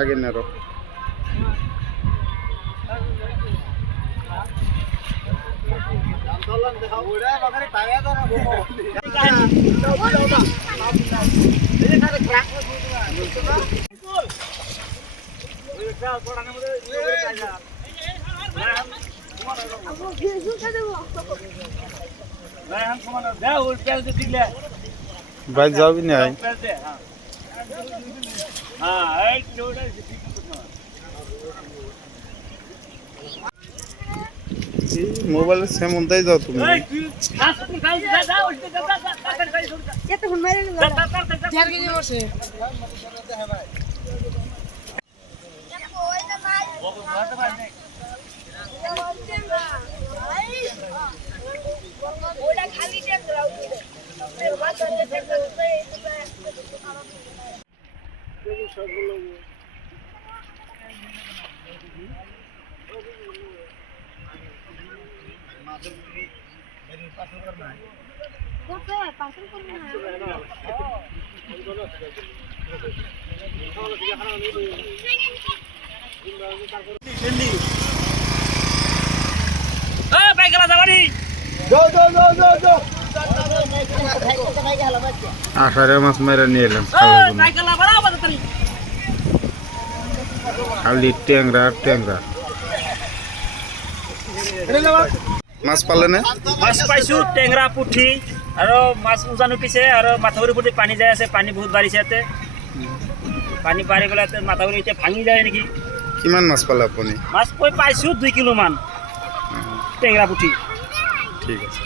আগে নেরো ভাই যাবি না মোবাইলে সেমন তাই যাও তুমি আষাঢ়ে মাছ মেরে নিয়ে এলাম খালি ট্যাংরা ট্যাংরা মাছ পালে না মাছ পাইছো টেংরা পুঠি আর মাছ উজানো পিছে আর মাথাগুড়ি পুঠি পানী যাই আছে পানী বহুত বাঢ়িছে ইয়াতে পানী বাঢ়ি গ'লে মাথাগুড়ি এতিয়া ভাঙি যায় নেকি কিমান মাছ পালে আপুনি মাছ পাইছো 2 কিলো মান টেংরা পুঠি ঠিক আছে